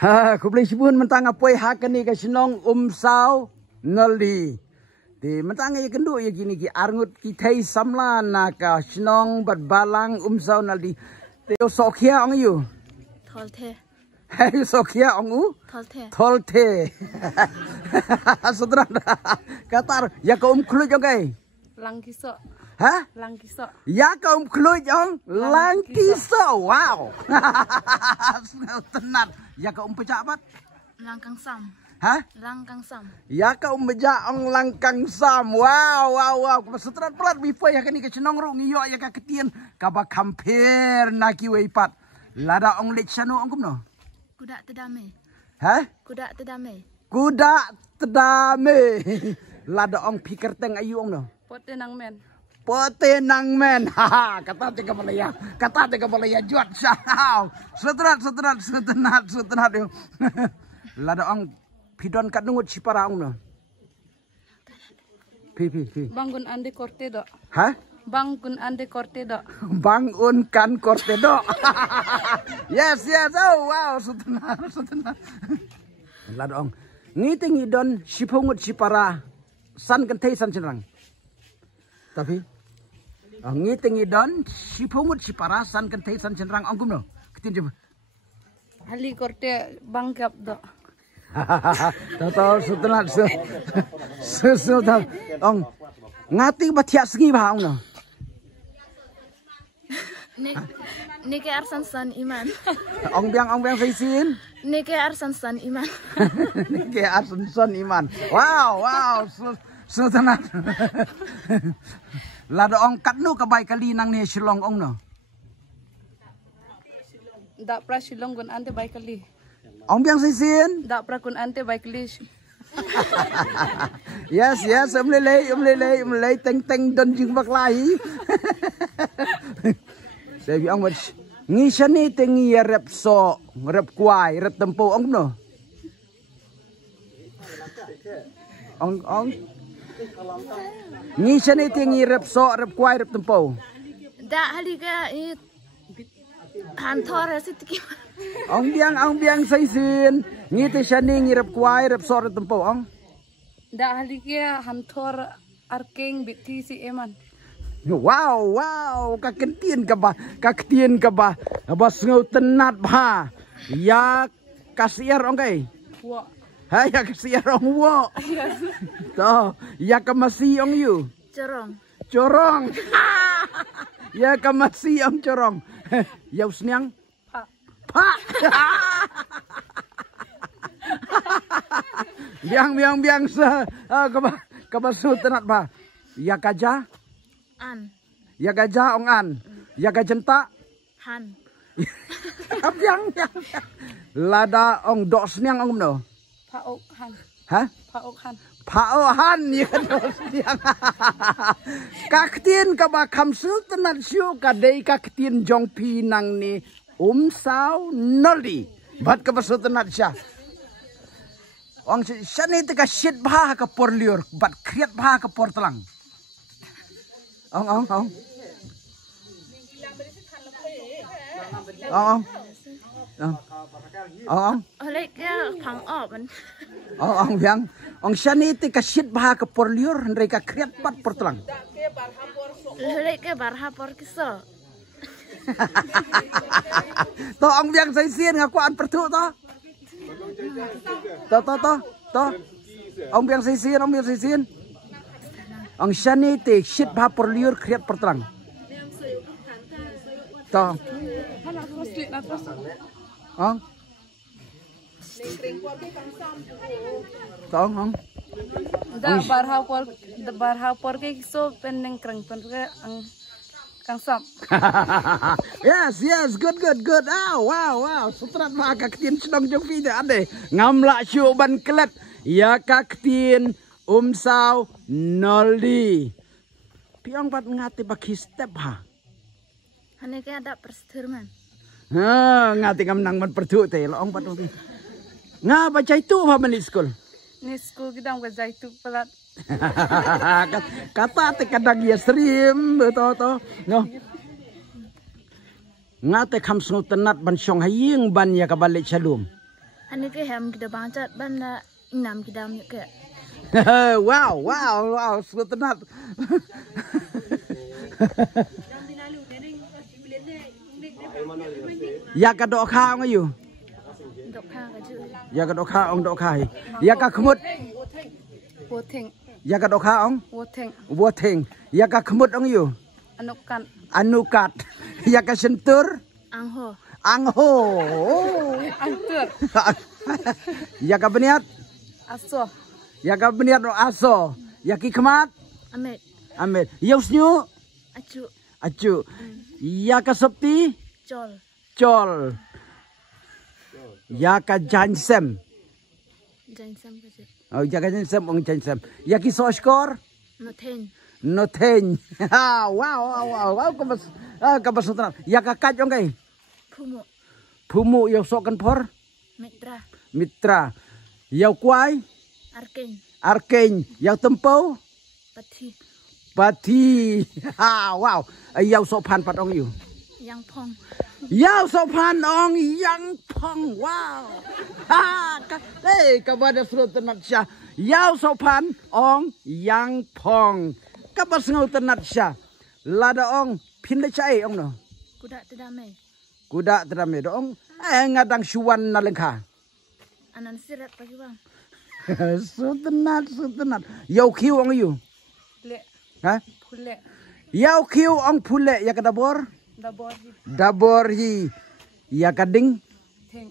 Ha, ku beli sibun mentang apoi hakani ka sinong sau noldi. Di mentang ya kendu ya gini ki arngut ki thai samla na ka sinong bat balang sau noldi. Teo sokhia ong yu. Tholte. Hey sokhia ong u? Tholte. Tholte. Sudra katar ya ka khulu jogai. Langkiso. Ha? Langkiso. Ya ka khulu jong langkiso. Wow. Tenat. Ya ka pecah bat? Langkang sam. Hah? Langkang sam. Ya ka beja ong langkang sam. Wow, wow, wow. Kemasutran pelat before ya kani ke cenong ru ngiyo ya ka ketien ka ba kamper na ki weipat. Lada ong lek sanu ong kumno. Kuda tedame. Hah? Kuda tedame. Kuda tedame. Lada ong pikir teng ayu ong no. Pote nang men. Pote nang men. Haha, kata te kapalaya. Kata te kapalaya juat syah. Setrat yo. Lada ong pidon kat nungut sipara ong no. Pi. Bangun ande korte do. Hah? Bangun ande korte do. Bangunkan kortedo. Yes. Oh wow, setrat. Lada ong ngiting idon sipungut sipara san kentai san cenrang. Tapi ngiting idon sipungut sipara san kentai san cenrang ong kumno. Ketin coba. Hali korte bangkap do. Tahu setelah ong ngati batiak segi bah ong no. Nike arsan san iman. Ong biang saisin. Nike arsan san iman. Nike arsan san iman. Wow. Setelah lada ong katnu kabai kali nang ne silong ong no. Dak pra silong gun ante baikali. Ong biang saisin. Dak pra kun ante baikali. Yes, umlelei teng don jing baklahi. Saya ong wis ngisani tengi rep so, rep kuai, rep tempo ong no. Ong ngisani tengi rep so, rep kuai, rep tempo. Dak hali ka hantor sitiki. Ong biang saisin. Ngiti shani ngirep kuai, rep so, rep tempo ong. Dak hali ka hantor arkeng biti si eman. Wow, kaketien ka ba? Abas ngau tenat ba? Ya kasiar ong kay. Wo. Ha ya kasiar ong wo. To, ya kamasi ong yu. Corong. Ya kamasi ong corong. Ya usniang? Pak. Biang sa kabasu tenat ba? Ya kaja? An. Ya gajah ong an. Ya gajenta? Han. Biang. Lada ong dok sniang ong no. Paok han. Hah? Paok han. Paohan ya dok sniang. Kaktin ka ba kamsul tenat syu ka dei kaktin jong pinang ni sau noldi. Bat ka basu tenat sya. Ong syani te ka shit bah ka por liur, bat kriat bah ka por telang. Ong. Oleh ke pang op man. Ong biang. Ong syani te ka shit bah ka por liur, ndai ka kriat pat por telang. Oleh ke barha por kiso. To ong biang saisin ngakuan pertu to. To. Ong biang saisin. Ang syani te shit bah por liur kriat por terang. To. Ong. Ong. Da barha por ke kiso peneng kreng pen ke ang kang sam. Yes, good. Wow. Sutrat ma kaktin sedang jong video ade. Ngamla syu ban klet. Ya kaktin sau noldi. Piang bat ngati baki step ha. Hane ke ada persturman. Ha, ngati kam nang man perdu te long bat ubi. Nga baca itu ha man school. Ni school kita ang gajay tu pelat. Kata te kadang ya stream to. No. Ngate kam snu tenat ban syong haying ban ya kabalik shalom. Ani ke ham kita bangcat bana inam kita am ke. Wow, setenat. Ya ka dok kha ông ayu. Dok ha ka ju. Ya ka dok kha ông dok kha. Ya ka khmut. Wo theng. Ya ka dok kha ông. Wo theng. Wo theng. Ya ka khmut ông ayu. Anukan. Anukat. Ya ka sentur. Angho. Angho. Angtur. Ya ka beniat. Aso. Ya ka beniat aso. Ya ki khmat. Amet. Yausnyu. Acu. Acu. Ya ka septi. Chol. Chol. Ya ka jansem. Jansam ka ju. Oh, ya ka jansem ong jansem. Ya ki soskor. No Wow, ten. kabas sutra. Ya ka kaj ong kai. Pumu. Pumu yaw sok kan por. Mitra. Yaw kwai. Arkeng. Yaw tempau. Pati. Wow. Yaw sok pan pat ong yu. Yang pong. Yaw sok pan ong yang pong. Wow. Kabada surat tenat syah. Yaw sok pan ong yang pong. Kabas ngau tenat syah. Lada ong pin le chai ong no. Kuda tedame dong. Ngadang syuan na lengka. Anan sirat pagi bang. Sutenat. Yau kiu ong yu. Le. Ha? Pule. Yau kiu ong pule ya ka dabor. Dabor hi. Ya ka ding. Theng.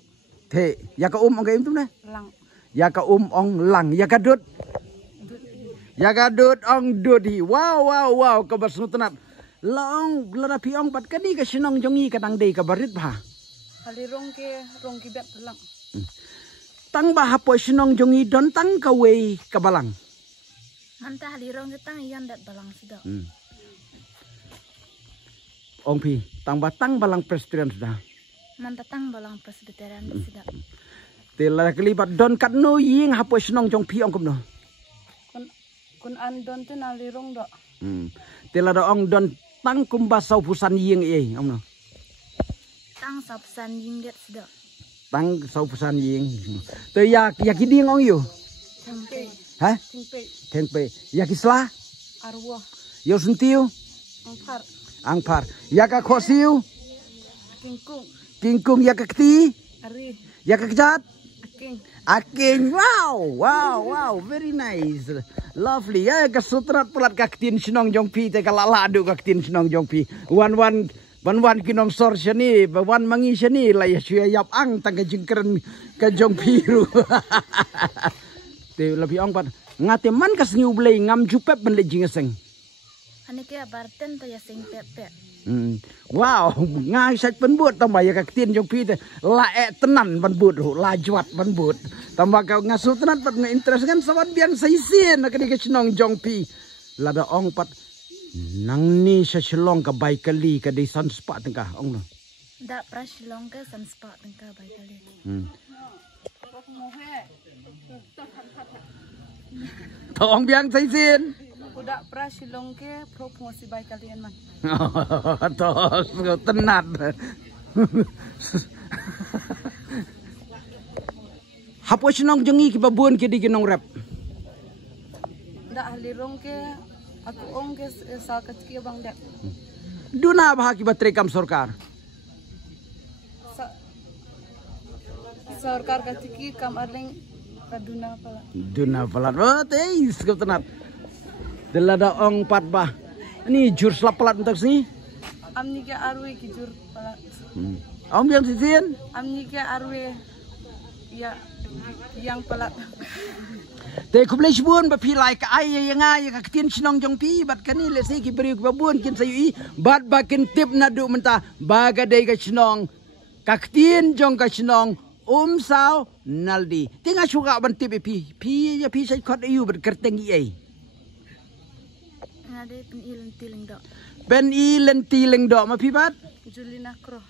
The. Ya ka ong ka im tu na. Lang. Ya ka ong lang. Ya ka dut. Ya ka dut ong dut hi. Wow. Kabas sutenat. Long lada piong pat kani ka sinong jongi kadang dei ka barit ba. Ali rong ki bet lang. Tang ba hapo sinong jongi don tang ka wei ka balang. Manta ali rong ke tang iyan dat balang sudah. Ong pi tang balang presiden sudah. Manta tang balang presiden sudah. Tela kelibat don kat no ying hapo sinong jong pi ong kum no. Kun an don tu ali rong do. Tela da ong don tang kumba sau pusan ying ong no. Tang sapsan ying det sudah. Tang sau pusan ying. Te ya kiding ong yu. Tempe. Ha? Tempe. Ya kisla? Arwah. Yo sentiu? Angpar. Ya ka khosiu? Kingkung ya ka kti? Ari. Ya ka kejat? Aking. Wow, very nice. Lovely. Ya kasutrat pelat kaktin sinong jongpi te kalaladu kaktin sinong jongpi. Wan kinong sor sini, wan mangi sini la ya suya yap ang tang jengkeren ka jongpi ru. Te lebih ong pat ngate man kas ngiu blei ngam jupep ben le jingeseng. Ani ke barten to ya sing pep. Wow, ngai sat penbut tambah ya kaktin jongpi te la tenan penbut la juat penbut. Tambah ka ngasu tenan pat nge-interest kan sawan bian saisien ka di sinong jongpi. Lada ong pat nang ni sa silong ka bay kali ka di sanspa tengkah ong no. Da pra silong ka sanspa tengkah bay kali. Tong biang saisien. Kuda pra silong ke promosi bay kalian man. Tos tenat. Hapo sinong jongi ki babun ki di kinong rap. Da ahli rong ke aku ong ke sal kecil bang dak. Duna bah ki batrekam sarkar. Sarkar kecil kam arling kaduna pala. Duna pala. Oh teis ke tenat. Delada ong pat bah. Ini jur selap pelat untuk sini. Amni ke arwe ki jur pala. Om biang sisien. Amni ke arwe ya yang pelat. Te kublai sibun ba pilai ka ay yang ay ka tin sinong jong pi bat kani le se ki beri ba bun kin sayu bat ba kin tip na du menta baga dei ka sinong ka tin jong ka sinong sao naldi tinga suka ban tip pi ya pi sai khot ayu bat kerteng ai ngade pen ilen tiling do. Ben ilen tiling do ma pi bat Julina Kro.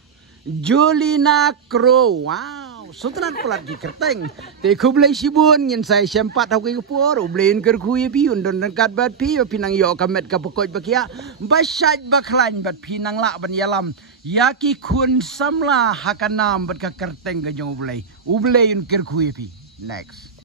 Julina Kro. Wow. Sutran pelat ki kerteng. Te kublai sibun ngin sai sempat aku ke por ublein ker kui pi undon dekat bat pi pinang yo kamet ka pokoj bakia. Basaj baklain bat pinang la ban yalam. Yaki kun samla hakanam bat ka kerteng ke jong ublei. Ublein ker kui pi. Next.